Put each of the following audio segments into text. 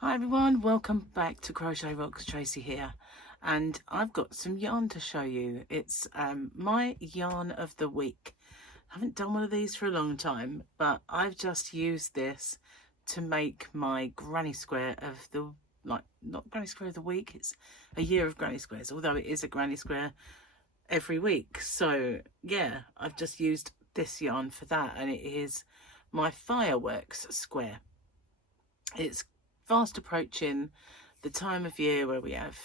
Hi everyone, welcome back to Crochet Rocks. Tracy here, and I've got some yarn to show you. It's my yarn of the week. I haven't done one of these for a long time, but I've just used this to make my granny square of the, not granny square of the week, it's a year of granny squares, although it is a granny square every week. So yeah, I've just used this yarn for that, and it is my fireworks square. It's fast approaching the time of year where we have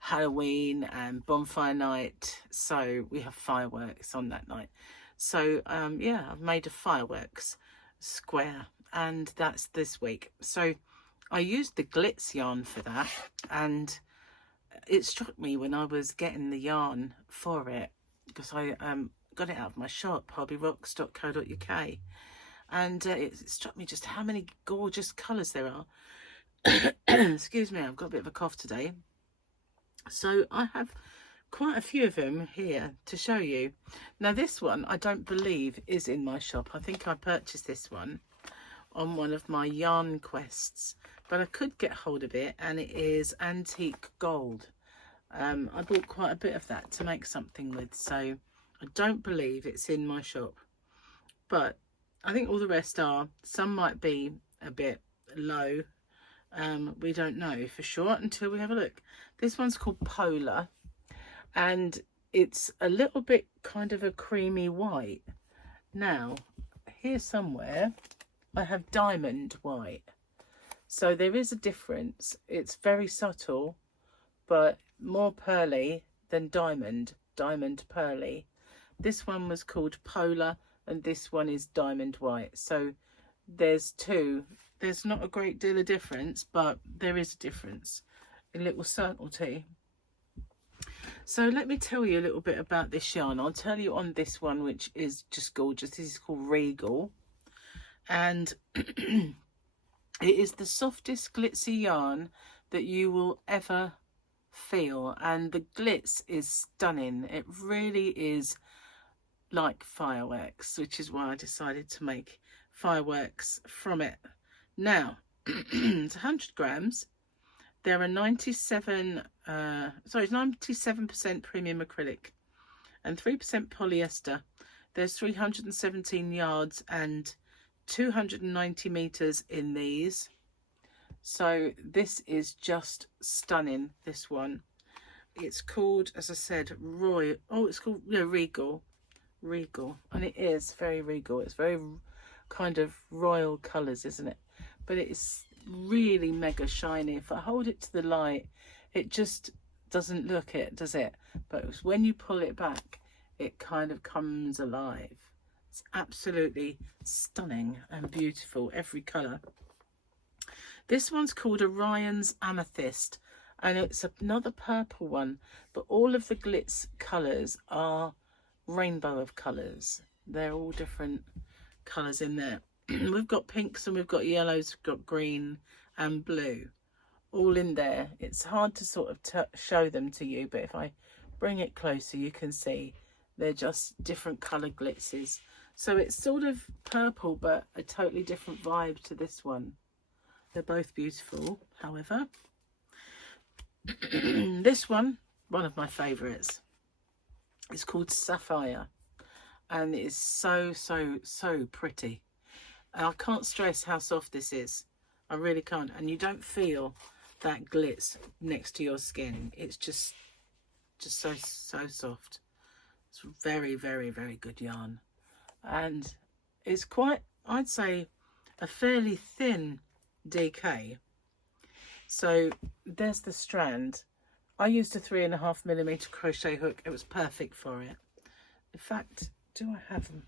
Halloween and bonfire night, so we have fireworks on that night. So yeah, I've made a fireworks square, and that's this week. So I used the glitz yarn for that, and it struck me when I was getting the yarn for it, because I got it out of my shop, hobbyrocks.co.uk, and it struck me just how many gorgeous colours there are. Excuse me, I've got a bit of a cough today. So I have quite a few of them here to show you. Now this one I don't believe is in my shop. I think I purchased this one on one of my yarn quests, but I could get hold of it, and it is antique gold. I bought quite a bit of that to make something with, so I don't believe it's in my shop, but I think all the rest are. Some might be a bit low. We don't know for sure until we have a look. This one's called Polar, and it's a little bit kind of a creamy white. Now here somewhere I have diamond white, so there is a difference. It's very subtle, but more pearly than diamond pearly. This one was called Polar, and this one is diamond white. So there's two. There's not a great deal of difference, but there is a difference, a little subtlety. So let me tell you a little bit about this yarn. I'll tell you on this one, which is just gorgeous. This is called Regal, and it is the softest glitzy yarn that you will ever feel, and the glitz is stunning. It really is like fireworks, which is why I decided to make fireworks from it. Now it's 100 grams. There are 97% premium acrylic and 3% polyester. There's 317 yards and 290 meters in these. So this is just stunning, this one. It's called, as I said, Regal. And it is very regal. It's very kind of royal colours, isn't it? But it's really mega shiny. If I hold it to the light, it just doesn't look it, does it? But when you pull it back, it kind of comes alive. It's absolutely stunning and beautiful, every colour. This one's called Orion's Amethyst, and it's another purple one, but all of the glitz colours are rainbow of colours. They're all different colours in there. We've got pinks and we've got yellows, we've got green and blue, all in there. It's hard to sort of show them to you, but if I bring it closer you can see they're just different colour glitzes. So it's sort of purple, but a totally different vibe to this one. They're both beautiful, however. This one of my favourites. It's called Sapphire, and it is so pretty. And I can't stress how soft this is. I really can't. And you don't feel that glitz next to your skin. It's just so soft. It's very good yarn, and it's quite, I'd say, a fairly thin DK. So there's the strand. I used a 3.5mm crochet hook. It was perfect for it. In fact, do I have them?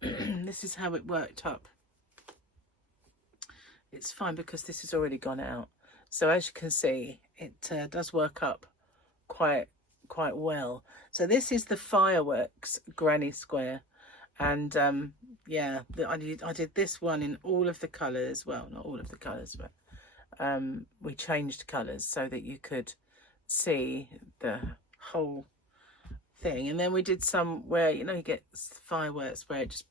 This is how it worked up. It's fine because this has already gone out. So as you can see, it does work up quite well. So this is the fireworks granny square, and yeah, I did this one in all of the colours. Well, not all of the colours, but we changed colours so that you could see the whole thing. And then we did some where, you know, you get fireworks where it just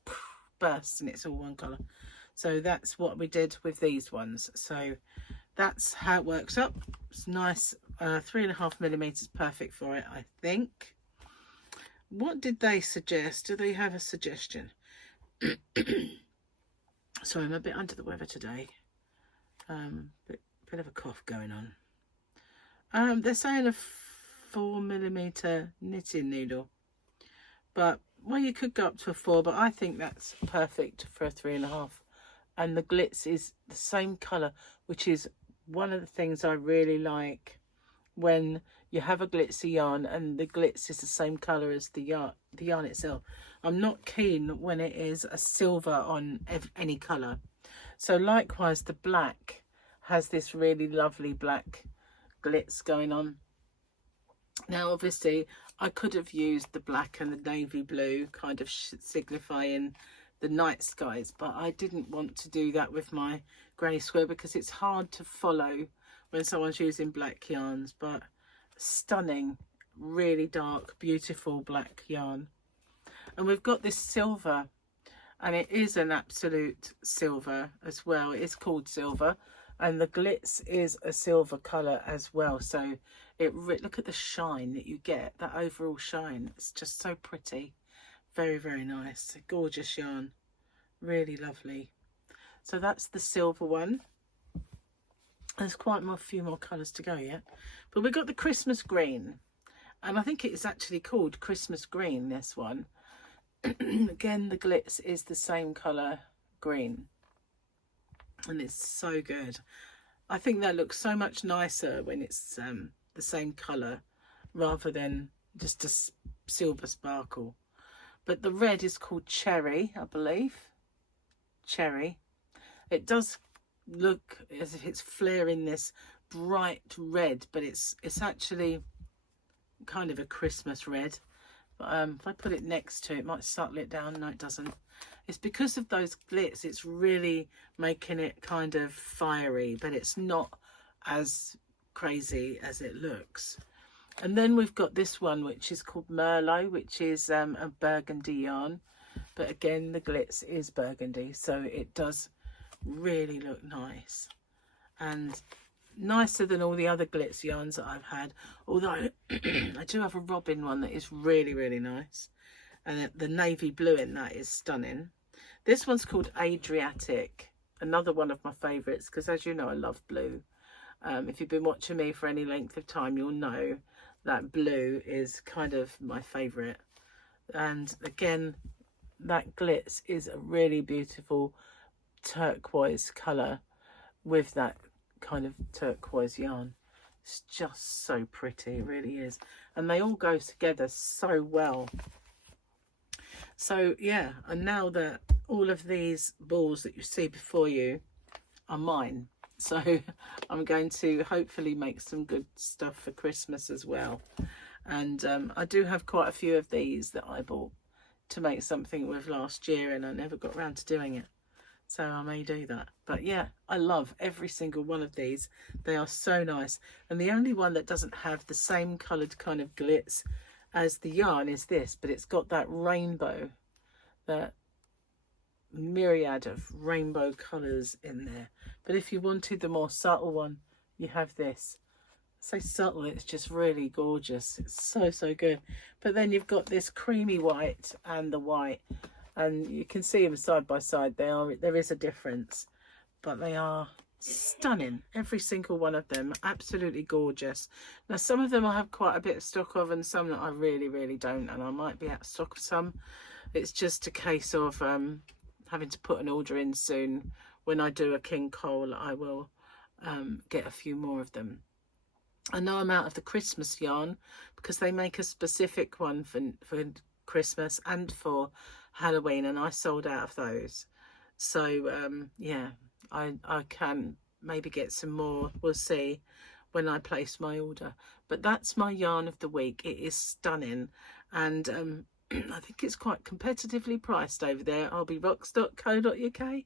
bursts and it's all one colour. So that's what we did with these ones. So that's how it works up. It's nice. 3.5mm, perfect for it, I think. What did they suggest? Do they have a suggestion? Sorry, I'm a bit under the weather today. Bit of a cough going on. They're saying a 4mm knitting needle, but well, you could go up to a 4, but I think that's perfect for a 3.5. And the glitz is the same colour, which is one of the things I really like when you have a glitzy yarn and the glitz is the same colour as the yarn itself. I'm not keen when it is a silver on any colour. So likewise, the black has this really lovely black glitz going on. Now obviously I could have used the black and the navy blue, kind of signifying the night skies, but I didn't want to do that with my granny square because it's hard to follow when someone's using black yarns. But stunning, really dark, beautiful black yarn. And we've got this silver, and it is an absolute silver as well. It's called silver, and the glitz is a silver colour as well. So look at the shine that you get, that overall shine. It's just so pretty. Very, very nice. Gorgeous yarn. Really lovely. So that's the silver one. There's quite a few more colours to go yet. But we've got the Christmas green. And I think it's actually called Christmas green, this one. Again, the glitz is the same colour green. And it's so good. I think that looks so much nicer when it's the same colour rather than just a silver sparkle. But the red is called Cherry, I believe. Cherry. It does look as if it's flaring this bright red, but it's actually kind of a Christmas red. But if I put it next to it, it might subtle it down. No, it doesn't. It's because of those glitz. It's really making it kind of fiery, but it's not as crazy as it looks. And then we've got this one, which is called Merlot, which is a burgundy yarn. But again, the glitz is burgundy, so it does really look nice. And nicer than all the other glitz yarns that I've had. Although I do have a robin one that is really, really nice. And the navy blue in that is stunning. This one's called Adriatic. Another one of my favourites, because as you know, I love blue. If you've been watching me for any length of time, you'll know that blue is kind of my favourite. And again, that glitz is a really beautiful turquoise colour with that kind of turquoise yarn. It's just so pretty, it really is. And they all go together so well. So yeah, and now that all of these balls that you see before you are mine, so I'm going to hopefully make some good stuff for Christmas as well. And I do have quite a few of these that I bought to make something with last year, and I never got around to doing it, so I may do that. But yeah, I love every single one of these. They are so nice. And the only one that doesn't have the same coloured kind of glitz as the yarn is this, but it's got that rainbow, that myriad of rainbow colours in there. But if you wanted the more subtle one, you have this. So subtle, it's just really gorgeous. It's so, so good. But then you've got this creamy white and the white, and you can see them side by side. There is a difference, but they are stunning. Every single one of them, absolutely gorgeous. Now some of them I have quite a bit of stock of, and some that I really, really don't, and I might be out of stock of some. It's just a case of having to put an order in soon. When I do a King Cole, I will get a few more of them. I know I'm out of the Christmas yarn because they make a specific one for Christmas and for Halloween, and I sold out of those. So yeah, I can maybe get some more. We'll see when I place my order. But that's my yarn of the week. It is stunning, and I think it's quite competitively priced over there, rbrox.co.uk.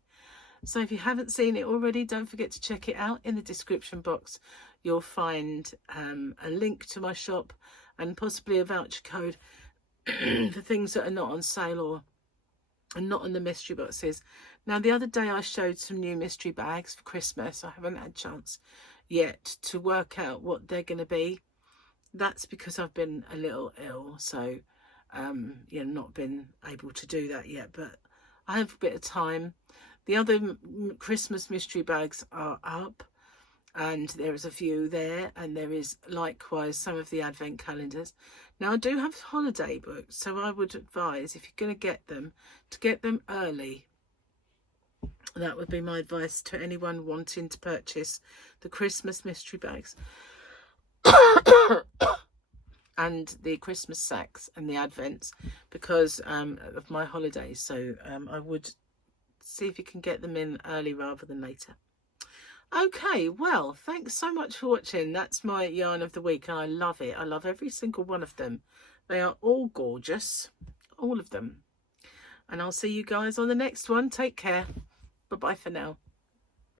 So if you haven't seen it already, don't forget to check it out. In the description box, you'll find a link to my shop and possibly a voucher code for things that are not on sale or not on the mystery boxes. Now, the other day I showed some new mystery bags for Christmas. I haven't had a chance yet to work out what they're going to be. That's because I've been a little ill, so yeah, not been able to do that yet, but I have a bit of time. The other Christmas mystery bags are up, and there is a few there, and there is likewise some of the advent calendars. Now, I do have holiday books, so I would advise, if you're going to get them, to get them early. That would be my advice to anyone wanting to purchase the Christmas mystery bags and the Christmas sacks and the advents, because of my holidays. So I would see if you can get them in early rather than later. Okay, well, thanks so much for watching. That's my yarn of the week, and I love it. I love every single one of them. They are all gorgeous, all of them. And I'll see you guys on the next one. Take care. Bye-bye for now.